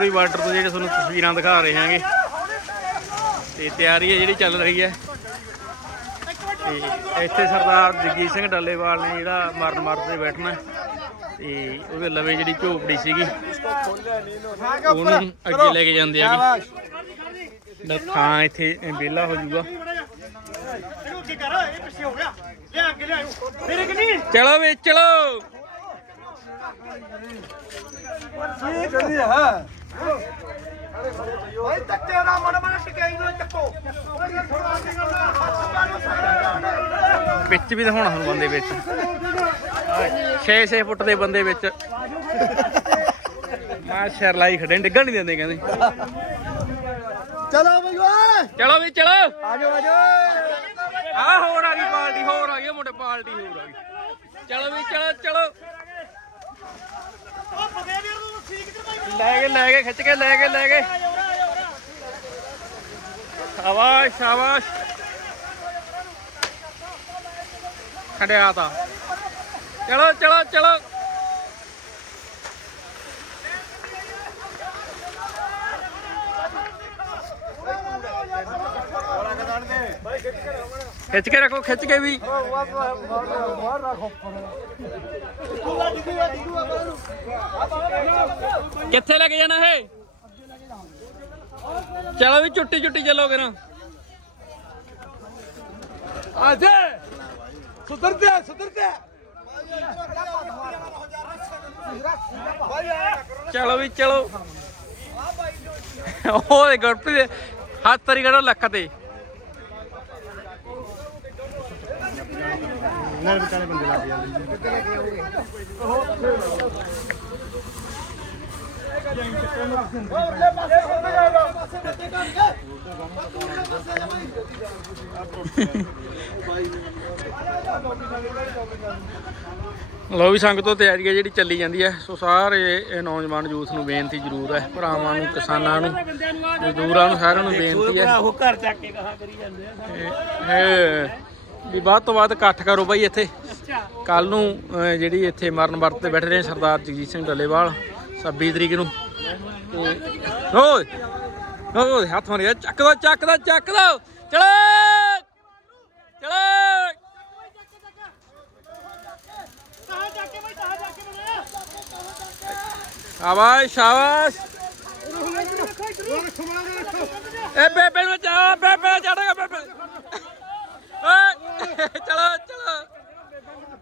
ਮੋਰੀ ਬਾਰਡਰ ਤੋਂ ਜਿਹੜੇ ਤੁਹਾਨੂੰ ਤਸਵੀਰਾਂ ਦਿਖਾ ਰਹੇ ਹਾਂਗੇ। ਤੇ ਤਿਆਰੀ ਹੈ ਜਿਹੜੀ ਚੱਲ ਰਹੀ ਹੈ। ਤੇ ਇੱਥੇ ਸਰਦਾਰ ਜਗੀਰ ਸਿੰਘ ਡੱਲੇਵਾਲ ਨੇ ਜਿਹੜਾ ਮਰਨ ਮਰਨ ਤੇ ਬੈਠਣਾ। ਤੇ ਉਹਦੇ ਲਵੇ ਜਿਹੜੀ ਝੋਪੜੀ ਸੀਗੀ, ਉਹਨੂੰ ਅੱਗੇ ਲੈ ਕੇ ਜਾਂਦੇ ਆ ਦਾ ਥਾਂ ਇੱਥੇ ਵਿਹਲਾ ਹੋ ਜਾਊਗਾ। ਚਲੋ ਵੀ, ਚਲੋ। ਜਲਦੀ ਹੈ ਭਾਈ ਤੱਕੇ ਨਾ ਮਨ ਮਨ ਟਿਕਾਈ ਨੂੰ ਚੱਕੋ। ਵਿੱਚ ਵੀ ਦਿਖਾਉਣਾ ਤੁਹਾਨੂੰ ਬੰਦੇ ਵਿੱਚ। 6-6 ਫੁੱਟ ਦੇ ਬੰਦੇ ਵਿੱਚ। ਮਾ ਸ਼ਰ ਲਾਈ ਖੜੇ ਡਿੱਗਣ ਨਹੀਂ ਦਿੰਦੇ ਕਹਿੰਦੇ। ਚਲੋ ਬਈ ਓਏ। ਚਲੋ ਵੀ ਚਲੋ। ਆਜੋ ਆਜੋ ਆ ਹੋਰ ਆ ਗਈ ਪਾਰਟੀ ਹੋਰ ਆ ਗਈ ਮੁੰਡੇ ਪਾਰਟੀ ਹੋਰ ਆ ਗਈ। ਚਲੋ ਵੀ ਚਲੋ ਚਲੋ ਉਹ ਫਦੇ ਵੀਰ ਨੂੰ ਠੀਕ ਤੇ ਲੈ ਕੇ ਲੈ ਕੇ, ਖਿੱਚ ਕੇ, ਲੈ ਕੇ, ਲੈ ਗਏ ਸ਼ਾਬਾਸ਼ ਸ਼ਾਬਾਸ਼। ਖੜਿਆ ਤਾ। ਚਲੋ ਚਲੋ ਚਲੋ। ਖਿੱਚ ਕੇ ਰੱਖੋ ਖਿੱਚ ਕੇ ਵੀ। ਕਿੱਥੇ ਲੈ ਕੇ ਜਾਣਾ ਹੈ ਚਲੋ ਵੀ ਚੁੱਟੀ ਚੁੱਟੀ ਚੱਲੋਗੇ ਨਾ ਆਜੇ। ਸੁਧਰਦੇ ਸੁਧਰਦੇ ਚਲੋ ਵੀ ਚਲੋ। ਉਹ ਗੁਰਪ੍ਰੀਤ ਹੱਥ ਤਰੀ ਕਰੋ ਲੱਕ ਤੇ। ਲੋ ਵੀ ਸੰਗਤੋਂ ਤਿਆਰੀ ਹੈ ਜਿਹੜੀ ਚੱਲੀ ਜਾਂਦੀ ਹੈ। ਸੋ ਸਾਰੇ ਇਹ ਨੌਜਵਾਨ ਯੂਥ ਨੂੰ ਬੇਨਤੀ ਜ਼ਰੂਰ ਹੈ। ਭਰਾਵਾਂ ਨੂੰ ਕਿਸਾਨਾਂ ਨੂੰ ਮਜ਼ਦੂਰਾਂ ਨੂੰ ਸਾਰਿਆਂ ਨੂੰ ਬੇਨਤੀ ਹੈ। ਉਹ ਘਰ ਚੱਕ ਕੇ ਕਹਾ ਕਰੀ ਜਾਂਦੇ ਆ। ਵੀ ਵੱਧ ਤੋਂ ਵੱਧ ਇਕੱਠ ਕਰੋ ਬਾਈ ਇੱਥੇ। ਕੱਲ ਨੂੰ ਜਿਹੜੀ ਇੱਥੇ ਮਰਨ ਵਰਤ ਤੇ ਬੈਠੇ ਨੇ ਸਰਦਾਰ ਜਗਜੀਤ ਸਿੰਘ ਡੱਲੇਵਾਲ 26 ਤਰੀਕ ਨੂੰ। ਓਏ ਓਏ ਹੱਥ ਮਾਰਿਆ ਚੱਕ ਦੋ ਚੱਕ ਦੋ ਚੱਕ ਦੋ। ਚਲੋ! ਚਲੋ! ਬਣਾ ਸ਼ਾਬਾਸ਼। ਸ਼ਾਬਾਸ਼ ਏ ਬੇਬੇ ਨੂੰ ਚਾ ਬੇਬੇ ਚੜੇਗਾ ਬੇਬੇ ਓਏ ਚਲੋ ਚਲੋ